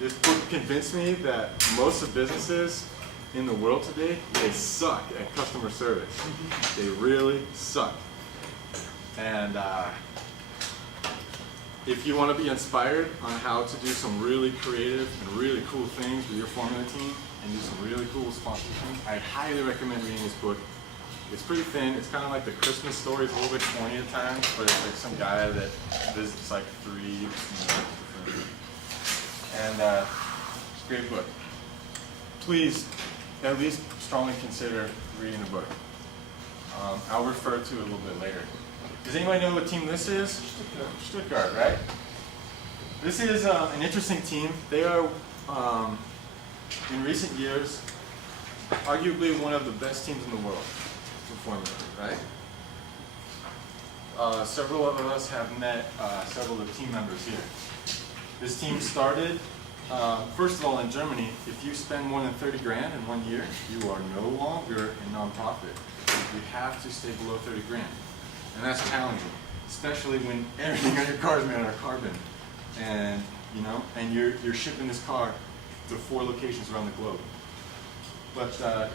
This book convinced me that most of businesses in the world today, they suck at customer service. They really suck. And if you want to be inspired on how to do some really creative and really cool things with your formula team and do some really cool sponsored things, I highly recommend reading this book. It's pretty thin. It's kind of like the Christmas story. It's a little bit corny at times, but it's like some guy that visits like 3 different. And it's a great book. Please, at least strongly consider reading the book. I'll refer to it a little bit later. Does anybody know what team this is? Stuttgart, right? This is an interesting team. They are, in recent years, arguably one of the best teams in the world for formula, right? Several of us have met several of the team members here. This team started, first of all, in Germany. If you spend more than 30 grand in 1 year, you are no longer a nonprofit. You have to stay below 30 grand. And that's challenging, especially when everything on your car is made out of carbon. And and you're shipping this car to 4 locations around the globe. But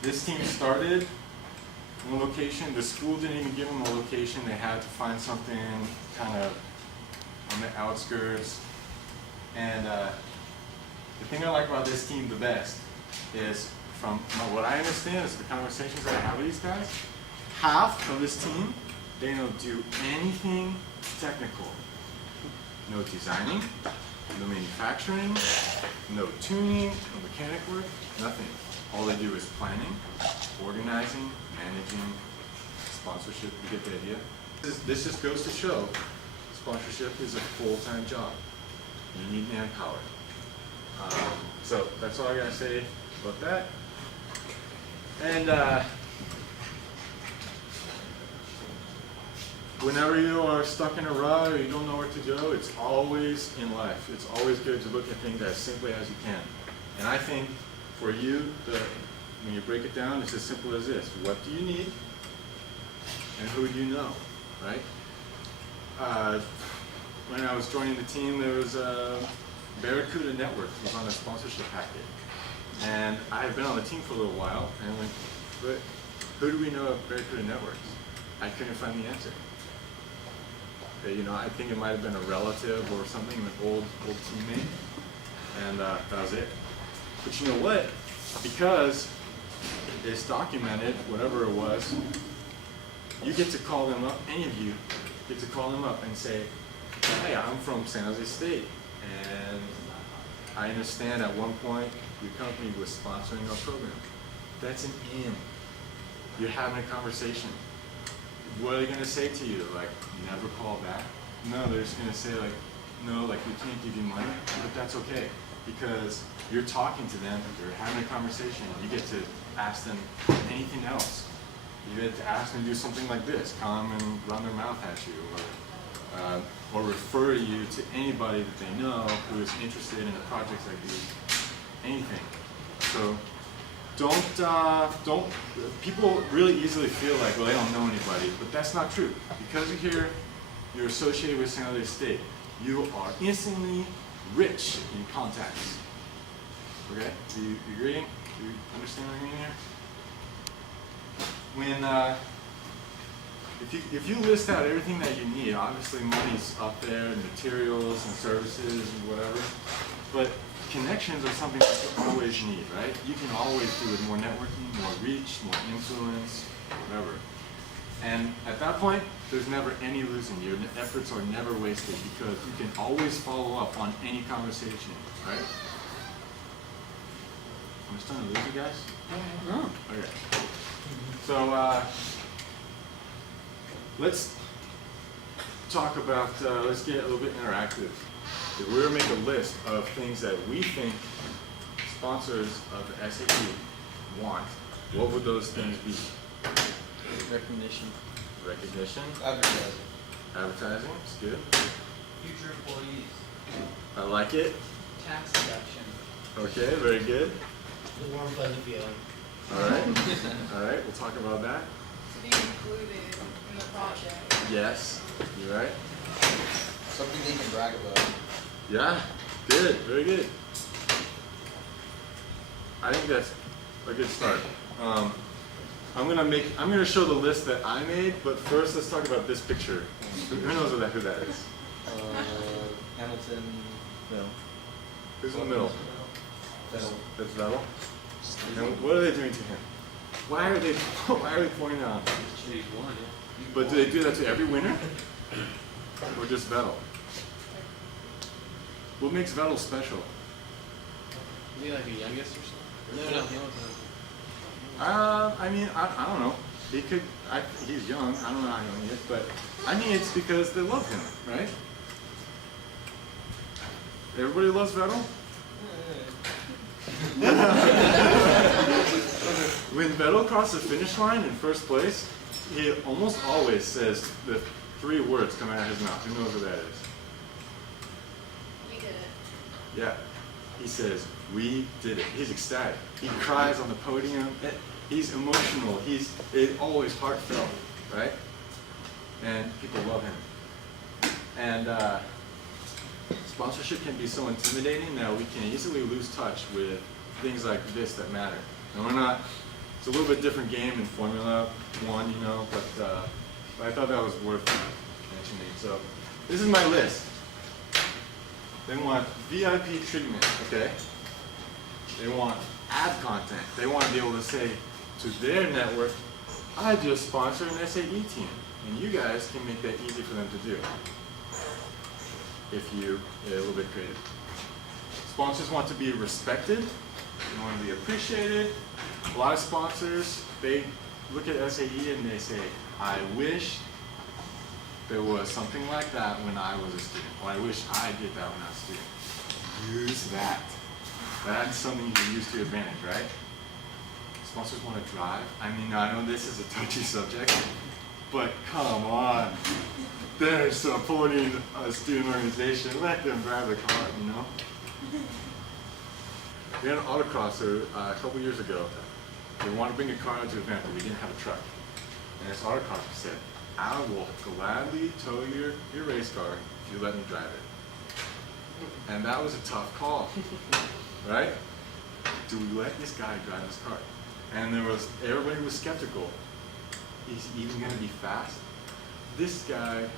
this team started in one location. The school didn't even give them a location. They had to find something kind of on the outskirts. And the thing I like about this team the best is, from what I understand, is the conversations that I have with these guys, half of this team, they don't do anything technical. No designing, no manufacturing, no tuning, no mechanic work, nothing. All they do is planning, organizing, managing, sponsorship. You get the idea? This just goes to show sponsorship is a full-time job. You need manpower. So that's all I gotta say about that. And whenever you are stuck in a rut or you don't know where to go, it's always in life. It's always good to look at things as simply as you can. And I think for you, when you break it down, it's as simple as this. What do you need? And who do you know, right? When I was joining the team, there was a Barracuda Network was on a sponsorship packet. And I had been on the team for a little while, and I went, but who do we know of Barracuda Networks? I couldn't find the answer. I think it might have been a relative or something, an old teammate, and that was it. But you know what? Because it's documented, whatever it was, you get to call them up, any of you get to call them up and say, hey, I'm from San Jose State, and I understand at one point your company was sponsoring our program. That's an in. You're having a conversation. What are they going to say to you? Like, never call back? No, they're just going to say like, no, like we can't give you money, but that's okay. Because you're talking to them, you're having a conversation, you get to ask them anything else. You get to ask them to do something like this, come and run their mouth at you, or refer you to anybody that they know who is interested in projects like these, anything. So don't, people really easily feel like, well, they don't know anybody, but that's not true. Because you're associated with San Jose State, you are instantly rich in contacts. Okay? Do you agree? Do you understand what I mean here? If you list out everything that you need, obviously money's up there, and materials and services and whatever, but connections are something that you always need, right? You can always do with more networking, more reach, more influence, whatever. And at that point, there's never any losing. Your efforts are never wasted because you can always follow up on any conversation, right? Am I starting to lose you guys? No. Okay. So let's talk about, let's get a little bit interactive. If we were to make a list of things that we think sponsors of the SAE want, what would those things be? Recognition. Recognition. Advertising. Advertising, it's good. Future employees. I like it. Tax deduction. Okay, very good. The warm, fuzzy feeling. All right. All right, we'll talk about that. To be included in the project. Yes, you're right. Something they can brag about. Yeah, Good, very good. I think that's a good start. I'm gonna show the list that I made, but first let's talk about this picture. Who knows who that is? Hamilton. No. Who's in the middle? Vettel. That's Vettel. And what are they doing to him? Why are they pointing out? But do they do that to every winner? Or just Vettel? What makes Vettel special? Is he like the youngest or something? No, Hamilton. I mean, I don't know. He's young. I don't know how young he is, but I mean, it's because they love him, right? Everybody loves Vettel? When Vettel crosses the finish line in first place, he almost always says the 3 words coming out of his mouth. Who knows what that is? We did it. Yeah. He says, "We did it." He's ecstatic. He cries on the podium. He's emotional. It's always heartfelt, right? And people love him. And sponsorship can be so intimidating that we can easily lose touch with things like this that matter. And it's a little bit different game in Formula 1, you know, but I thought that was worth mentioning. So this is my list. They want VIP treatment, okay? They want ad content. They want to be able to say to their network, I just sponsor an SAE team. And you guys can make that easy for them to do if you are a little bit creative. Sponsors want to be respected. They want to be appreciated. A lot of sponsors, they look at SAE and they say, I wish there was something like that when I was a student. Or I wish I did that when I was a student. Use that. That's something you can use to your advantage, right? Sponsors want to drive. I mean, I know this is a touchy subject, but come on. They're supporting a student organization. Let them drive the car, you know? We had an autocrosser a couple years ago. They wanted to bring a car out to an event, but we didn't have a truck. And this autocrosser said, I will gladly tow your race car if you let me drive it. And that was a tough call, right? Do we let this guy drive this car? And everybody was skeptical. He's even going to be fast? This guy,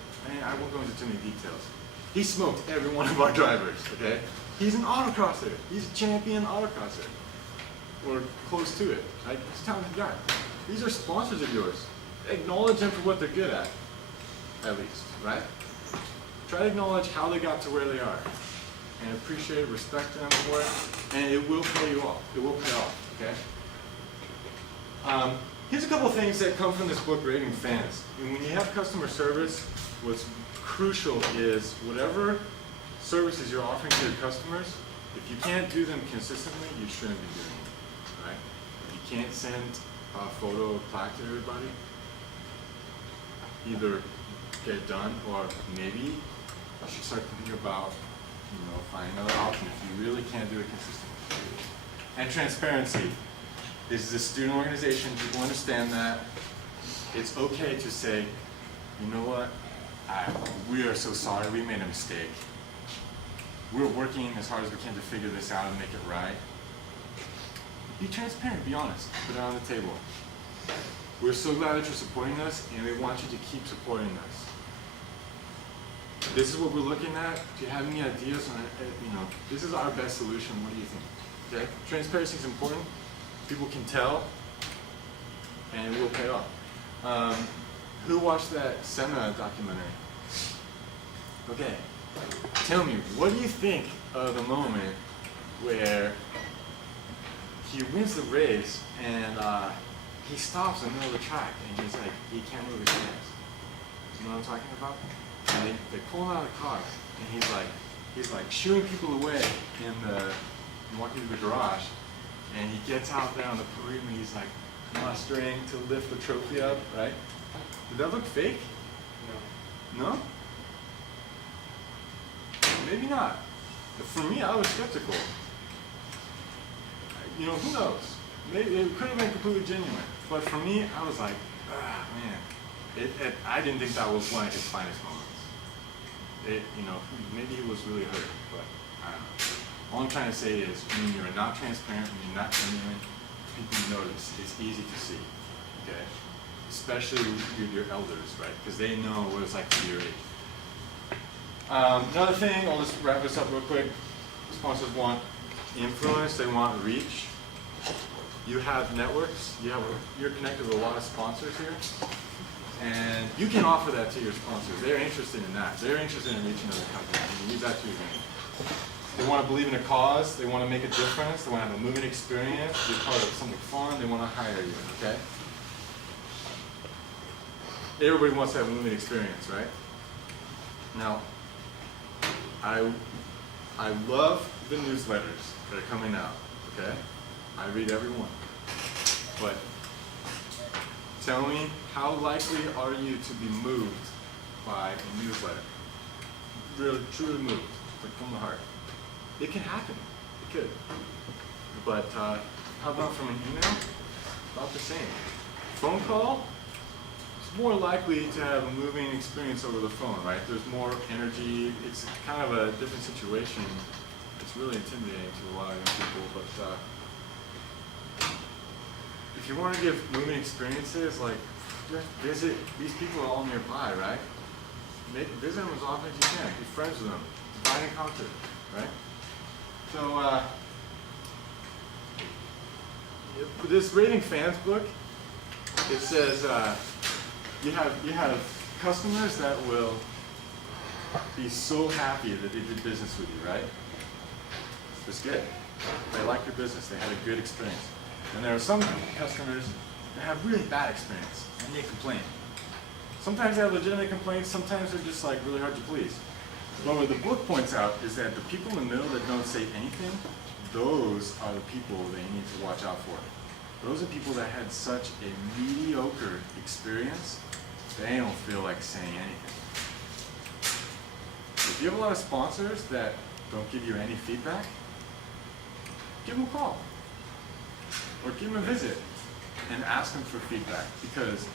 I won't go into too many details. He smoked every one of our drivers, okay? He's an autocrosser. He's a champion autocrosser. Or close to it. He's a talented guy. These are sponsors of yours. Acknowledge them for what they're good at least, right? Try to acknowledge how they got to where they are. And appreciate, respect them for it, and it will pay you off. It will pay off, okay? Here's a couple of things that come from this book, Rating Fans. And when you have customer service, what's crucial is whatever services you're offering to your customers, if you can't do them consistently, you shouldn't be doing them, right? If you can't send a photo or plaque to everybody, either get it done or maybe you should start thinking about, finding another option if you really can't do it consistently. And transparency. This is a student organization. People understand that. It's okay to say, you know what? We are so sorry. We made a mistake. We're working as hard as we can to figure this out and make it right. Be transparent. Be honest. Put it on the table. We're so glad that you're supporting us, and we want you to keep supporting us. This is what we're looking at. Do you have any ideas on it? This is our best solution. What do you think? Okay? Transparency is important. People can tell, and it will pay off. Who watched that Senna documentary? Okay. Tell me, what do you think of the moment where he wins the race and he stops in the middle of the track and he's like, he can't move his hands? You know what I'm talking about? And they pull him out of the car and he's like shooing people away walking to the garage, and he gets out there on the podium and he's like mustering to lift the trophy up, right? Did that look fake? No. No? Maybe not. But for me, I was skeptical. Who knows? Maybe it could have been completely genuine. But for me, I was like, man. I didn't think that was one of his finest moments. Maybe he was really hurt, but I don't know. All I'm trying to say is when you're not transparent, when you're not genuine, people notice. It's easy to see, okay? Especially with your elders, right? Because they know what it's like to be your age. Another thing, I'll just wrap this up real quick. Sponsors want influence, they want reach. You have networks, you're connected with a lot of sponsors here. And you can offer that to your sponsors. They're interested in that. They're interested in reaching other companies. You can use that to your advantage. They want to believe in a cause. They want to make a difference. They want to have a moving experience, be part of something fun. They want to hire you, okay? Everybody wants to have a moving experience, right? Now, I love the newsletters that are coming out, okay? I read every one. But tell me, how likely are you to be moved by a newsletter? Really, truly moved, like from the heart. It can happen, it could. But how about from an email? About the same. Phone call? It's more likely to have a moving experience over the phone, right? There's more energy, it's kind of a different situation. It's really intimidating to a lot of young people, but if you want to give moving experiences, like just visit, these people are all nearby, right? Visit them as often as you can, be friends with them, divide and conquer, right? So, this Rating Fans book, it says you have customers that will be so happy that they did business with you, right? It's good. They like your business. They had a good experience. And there are some customers that have really bad experience and they complain. Sometimes they have legitimate complaints. Sometimes they're just like really hard to please. But what the book points out is that the people in the middle that don't say anything, those are the people that you need to watch out for. Those are people that had such a mediocre experience, they don't feel like saying anything. If you have a lot of sponsors that don't give you any feedback, give them a call. Or give them a visit and ask them for feedback because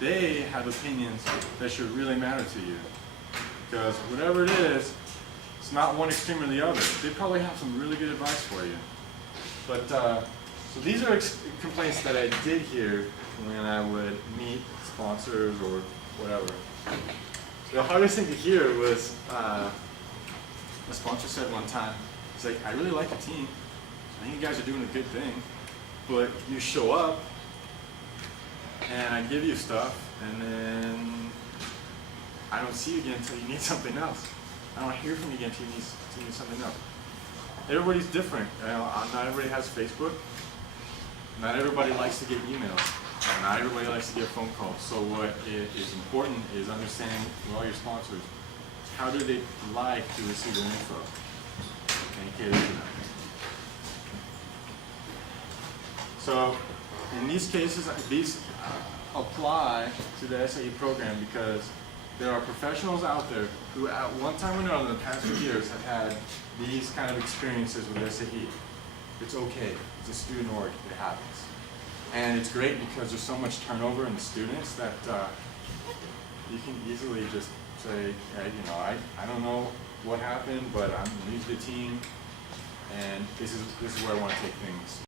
they have opinions that should really matter to you. Because whatever it is, it's not one extreme or the other. They probably have some really good advice for you. But so these are complaints that I did hear when I would meet sponsors or whatever. The hardest thing to hear was a sponsor said one time, it's like, I really like the team. I think you guys are doing a good thing. But you show up and I give you stuff and then I don't see you again until you need something else. I don't hear from you again until you need something else. Everybody's different. Not everybody has Facebook. Not everybody likes to get emails. Not everybody likes to get phone calls. So what is important is understanding with all your sponsors, how do they like to receive their info? And cater to them. So in these cases, these apply to the SAE program because there are professionals out there who at one time or another in the past few years have had these kind of experiences with SAE. It's okay. It's a student org. It happens. And it's great because there's so much turnover in the students that you can easily just say, hey, you know, I don't know what happened, but I'm new to the team, and this is where I want to take things.